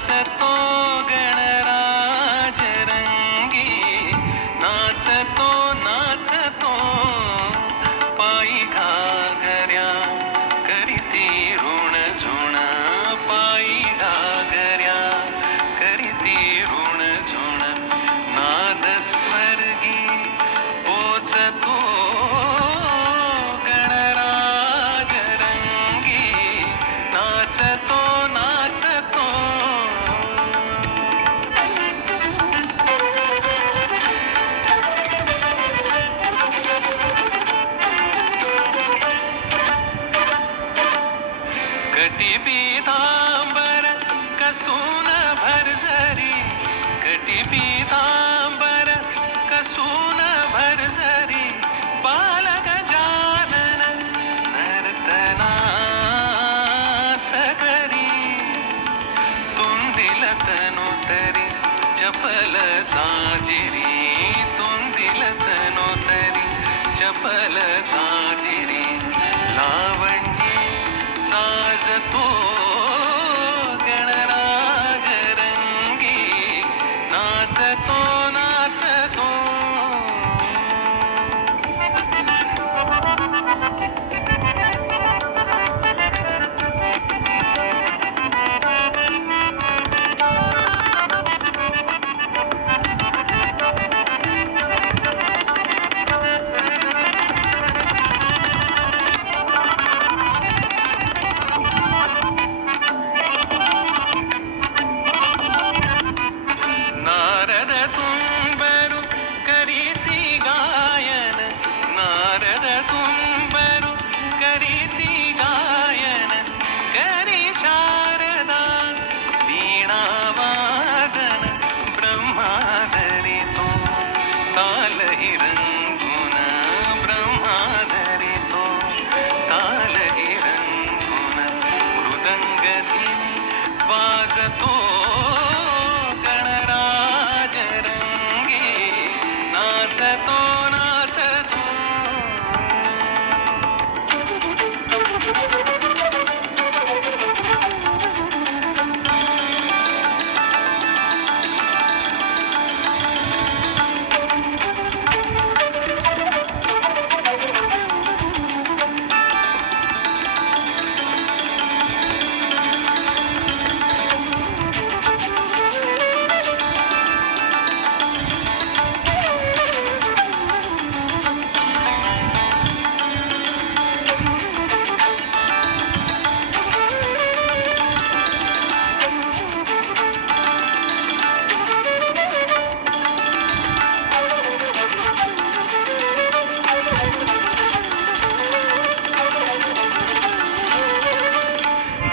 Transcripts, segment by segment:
नाचतो गणराज रंगी, नाचतो नाचतो पायी घागऱ्या करीती ऋण झुण, पायी घागऱ्या करीती ऋण झुण, नाद स्वर्गी पोचतो गणराज रंगी, नाचतो नाचतो. कटी पीतांबर कसून भरजरी, कटी पीतांबर कसून भरजरी, बाल गजानन नर्तनास करी, तुंदिल तनुतरी चपल साजिरी, तुंदिल तनुतरी चपल साजिरी, लावण्ये साजतो गणराज रंगी, नाचतो नाचतो. नारद तुम्बरु करीती गायन, नारद तुम्बरु करीती गायन, करी शारदा वीणावादन, ब्रह्माधरितो तालहि रंगुन, ब्रह्माधरितो तालहि रंगुन, मृदंगधिनी वाजतो गणराज रंगी, नाचतो नाचतो.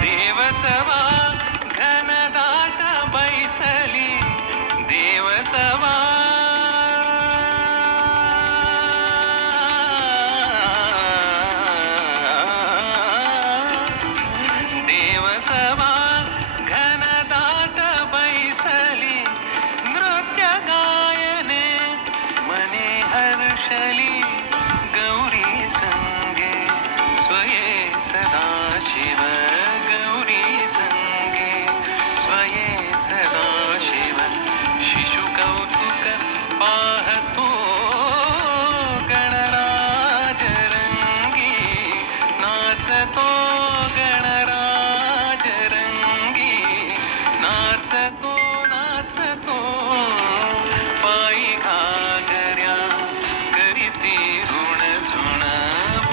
देवसभा घनदाट बैसली, देवसभा देवसभा घनदाट बैसली, नृत्य गायने मने हर्षली, गौरी संगे स्वये सदाशिव, गौरी संगे स्वये सदाशिव, शिशु कौतुक पाहतो गणराज रंगी, नाचतो गणराज रंगी, नाचतो नाचतो पायी घागऱ्या करीती ऋण झुण,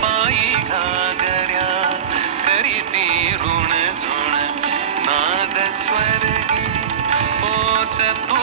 पायी घागऱ्या करीती ऋण झुण, नाद स्वर्गी पोचतो